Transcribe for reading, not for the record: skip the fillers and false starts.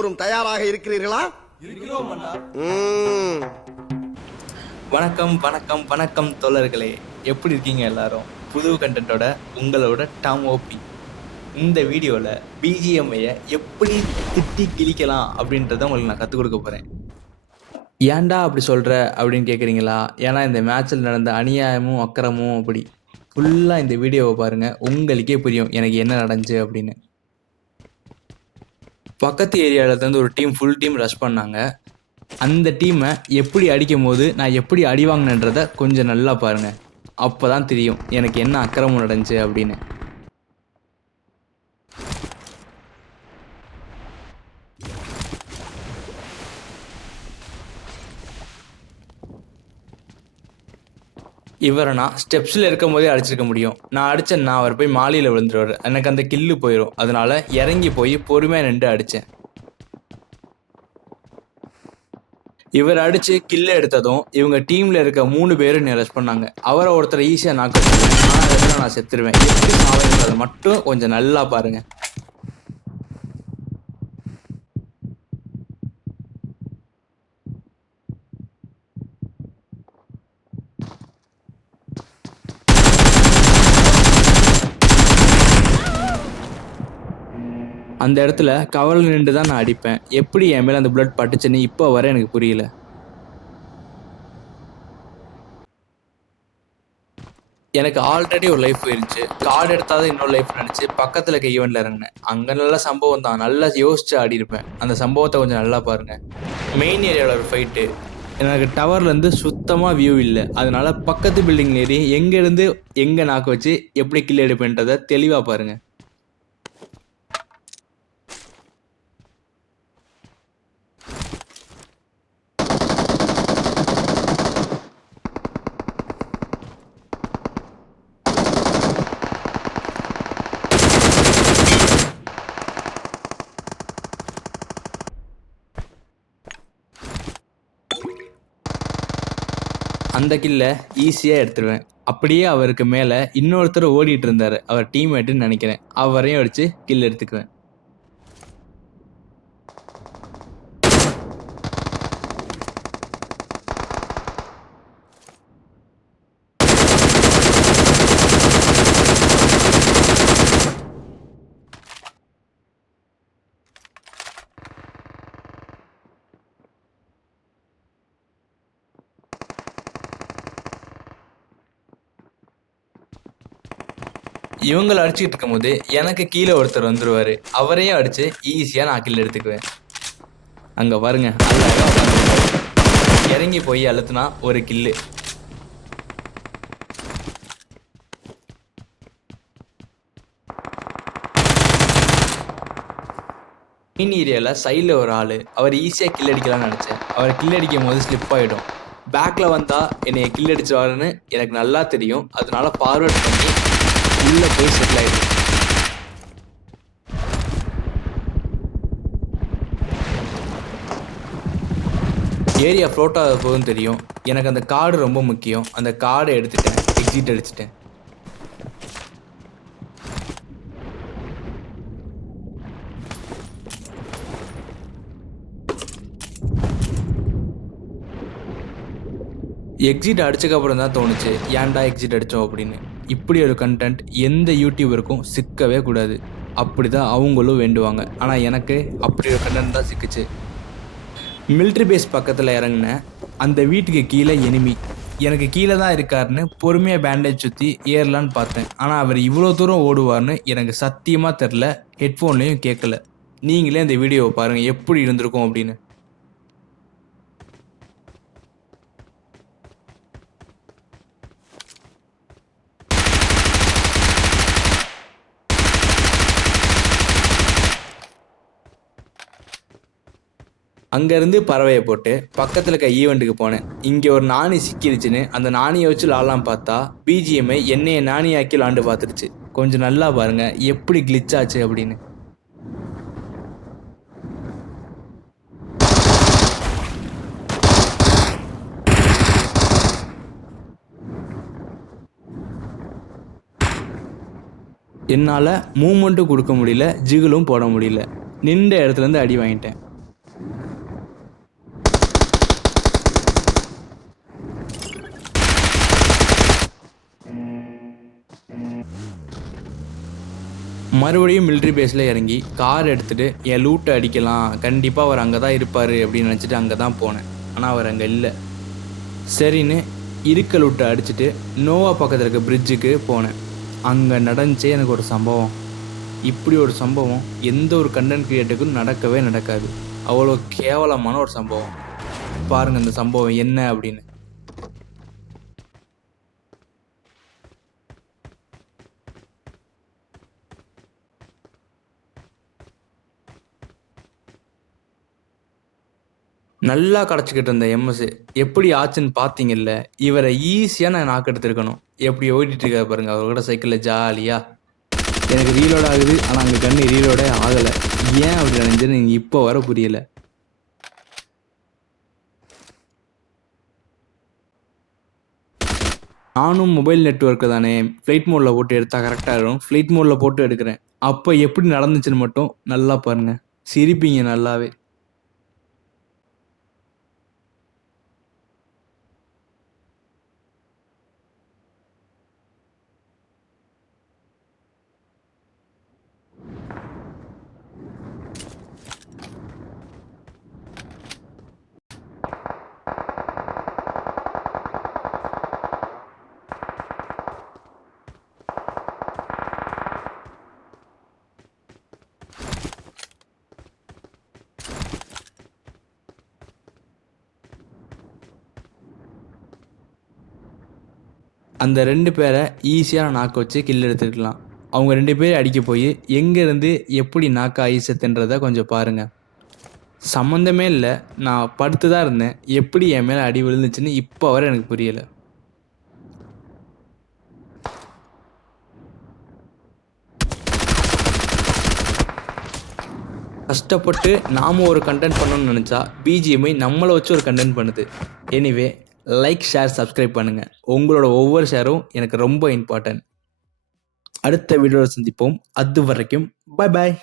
எல்லோரும் தயாராக இருக்கிறீர்களா? வணக்கம் வணக்கம் வணக்கம் தோழர்களே, எப்படி இருக்கீங்க எல்லாரும்? புது கண்டென்ட்டோட உங்களோட டாம் ஓபி. இந்த வீடியோவில் பிஜிஎம்ஐயை எப்படி திட்டி கிழிக்கலாம் அப்படின்றத உங்களுக்கு நான் கற்றுக் கொடுக்க போகிறேன். ஏன்டா அப்படி சொல்கிற அப்படின்னு கேட்குறீங்களா? ஏன்னா இந்த மேட்ச்சில் நடந்த அநியாயமும் அக்கிரமும் அப்படி ஃபுல்லாக இந்த வீடியோவை பாருங்கள், உங்களுக்கே புரியும் எனக்கு என்ன நடந்துச்சு அப்படின்னு. பக்கத்து ஏரியாவிலேருந்து ஒரு ஃபுல் டீம் ரஷ் பண்ணாங்க. அந்த டீமை எப்படி அடிக்கும் போது நான் எப்படி அடி வாங்கினேன்றதை கொஞ்சம் நல்லா பாருங்கள். அப்போ தான் தெரியும் எனக்கு என்ன அக்கிரமம் நடந்துச்சு அப்படின்னு. இவரை நான் ஸ்டெப்ஸில் இருக்கும் போதே அடிச்சிருக்க முடியும். நான் அடித்தேன்னா அவர் போய் மாலியில் விழுந்துருவார், எனக்கு அந்த கில்லு போயிடும். அதனால இறங்கி போய் பொறுமையாக நின்று அடித்தேன். இவர் அடித்து கில்ல எடுத்ததும் இவங்க டீமில் இருக்க 3 பேரும் ரெஸ்ட் பண்ணாங்க. அவரை ஒருத்தர் ஈஸியாக நாக் வச்சுருவேன், ஆனால் நான் செத்துருவேன். எப்படி சாவைன்றதை மட்டும் கொஞ்சம் நல்லா பாருங்கள். அந்த இடத்துல கவரில் நின்று தான் நான் அடிப்பேன். எப்படி என் மேலே அந்த புல்லட் பட்டுச்சுன்னு இப்போ வர எனக்கு புரியல. எனக்கு ஆல்ரெடி ஒரு லைஃப் போயிருந்துச்சு. கார்டு எடுத்தாத இன்னொரு லைஃப் நினச்சி பக்கத்தில் இருக்க ஈவெண்ட்டில் இறங்கினேன். அங்கே நல்ல சம்பவம் தான், நல்லா யோசிச்சு ஆடி இருப்பேன். அந்த சம்பவத்தை கொஞ்சம் நல்லா பாருங்கள். மெயின் ஏரியாவில் ஒரு ஃபைட்டு. எனக்கு டவர்லேருந்து சுத்தமாக வியூ இல்லை. அதனால பக்கத்து பில்டிங் ஏறி எங்கேருந்து எங்கே நாக்கு வச்சு எப்படி கில் எடுப்பேன்றதை தெளிவாக பாருங்கள். அந்த கில்லை ஈஸியாக எடுத்துருவேன். அப்படியே அவருக்கு மேலே இன்னொருத்தர் ஓடிட்டு இருந்தார், அவர் டீம்மேட்டுன்னு நினைக்கிறேன். அவரையும் அடித்து கில் எடுத்துக்குவேன். இவங்களை அடிச்சுட்டு இருக்கும் போது எனக்கு கீழே ஒருத்தர் வந்துடுவார். அவரையும் அடித்து ஈஸியாக நான் கில் எடுத்துக்குவேன். அங்கே பாருங்க, இறங்கி போய் அழுத்துனா ஒரு கில்லு. மெயின் ஏரியாவில் சைடில் ஒரு ஆள், அவர் ஈஸியாக கில் அடிக்கலாம்னு நினச்சேன். அவர் கில் அடிக்கும் போது ஸ்லிப் ஆகிடும். பேக்கில் வந்தால் என்னை கில் அடிச்சுவாருன்னு எனக்கு நல்லா தெரியும். அதனால ஃபார்வர்ட் பண்ணி உள்ள போய் செட்டில் ஆயிடுச்சு. ஏரியா ஃப்ளோட் ஆக போதும் தெரியும். எனக்கு அந்த கார்டு ரொம்ப முக்கியம். அந்த கார்டை எடுத்துட்டேன், எக்ஸிட் அடிச்சிட்டேன். எக்ஸிட் அடிச்சதுக்கப்புறம் தான் தோணுச்சு, ஏன்டா எக்ஸிட் அடித்தோம் அப்படின்னு. இப்படி ஒரு கண்டென்ட் எந்த யூடியூபருக்கும் சிக்கவே கூடாது. அப்படி தான் அவங்களும் வேண்டுவாங்க. ஆனால் எனக்கு அப்படி ஒரு கண்டென்ட் தான் சிக்கிச்சு. மிலிட்ரி பேஸ் பக்கத்தில் இறங்கினேன். அந்த வீட்டுக்கு கீழே எனிமி. எனக்கு கீழே தான் இருக்காருன்னு பொறுமையாக பேண்டேஜ் சுற்றி ஏறலான்னு பார்த்தேன். ஆனால் அவர் இவ்வளோ தூரம் ஓடுவார்னு எனக்கு சத்தியமாக தெரில, ஹெட்ஃபோன்லேயும் கேட்கல. நீங்களே இந்த வீடியோவை பாருங்கள் எப்படி இருந்திருக்கும் அப்படின்னு. அங்கேருந்து பறவையை போட்டு பக்கத்தில் இருக்க ஈவெண்ட்டுக்கு போனேன். இங்கே ஒரு நாணி சிக்கிடுச்சுன்னு அந்த நாணியை வச்சு விளாட்லாம் பார்த்தா பிஜிஎம்ஐ என்னையை நாணியாக்கி விளாண்டு பார்த்துருச்சு. கொஞ்சம் நல்லா பாருங்கள் எப்படி கிளிச் ஆச்சு அப்படின்னு. என்னால் மூமெண்ட்டும் கொடுக்க முடியல, ஜிகிலும் போட முடியல. நின்ற இடத்துலேருந்து அடி வாங்கிட்டேன். மறுபடியும் மிலிட்ரி பேஸில் இறங்கி கார் எடுத்துகிட்டு என் லூட்டை அடிக்கலாம், கண்டிப்பாக அவர் அங்கே தான் இருப்பார் அப்படின்னு நினச்சிட்டு அங்கே தான் போனேன். ஆனால் அவர் அங்கே இல்லை. சரின்னு இருக்க லூட்டை அடிச்சுட்டு நோவா பக்கத்தில் இருக்க பிரிட்ஜுக்கு போனேன். அங்கே நடந்துச்சே எனக்கு ஒரு சம்பவம். இப்படி ஒரு சம்பவம் எந்த ஒரு கண்டென்ட் கிரியேட்டருக்கும் நடக்கவே நடக்காது. அவ்வளோ கேவலமான ஒரு சம்பவம். பாருங்கள் அந்த சம்பவம் என்ன அப்படின்னு. நல்லா கிடச்சிக்கிட்டு இருந்த எம்எஸ் எப்படி ஆச்சுன்னு பார்த்தீங்கல்ல. இவரை ஈஸியாக நான் நாக்கு எடுத்துருக்கணும். எப்படி ஓடிட்டு இருக்காரு பாருங்க அவர் கூட சைக்கிளில் ஜாலியாக. எனக்கு ரீலோட் ஆகுது, ஆனால் அங்கே கண்ணு ரீலோடே ஆகலை. ஏன் அப்படி நினைஞ்சதுன்னு நீங்கள் இப்போ வர புரியலை. நானும் மொபைல் நெட்ஒர்க்கு தானே, ஃப்ளைட் மோடில் போட்டு எடுத்தால் கரெக்டாக இருக்கும். ஃப்ளைட் மோடில் போட்டு எடுக்கிறேன். அப்போ எப்படி நடந்துச்சுன்னு மட்டும் நல்லா பாருங்கள், சிரிப்பீங்க நல்லாவே. அந்த 2 பேரை ஈஸியாக நாக்க வச்சு கில் எடுத்துருக்கலாம். அவங்க 2 பேர் அடிக்க போய் எங்கேருந்து எப்படி நாக்க ஆகி செத்துன்றதை கொஞ்சம் பாருங்கள். சம்மந்தமே இல்லை, நான் படுத்து தான் இருந்தேன். எப்படி என் மேலே அடி விழுந்துச்சுன்னு இப்போ வரை எனக்கு புரியலை. கஷ்டப்பட்டு நாம் ஒரு கண்டென்ட் பண்ணணும்னு நினச்சா பிஜிஎம்ஐ நம்மளை வச்சு ஒரு கண்டென்ட் பண்ணுது. எனிவே, லைக், ஷேர், சப்ஸ்கிரைப் பண்ணுங்கள். உங்களோட ஒவ்வொரு ஷேரும் எனக்கு ரொம்ப இம்பார்ட்டன்ட். அடுத்த வீடியோவில் சந்திப்போம். அது வரைக்கும் பாய் பாய்.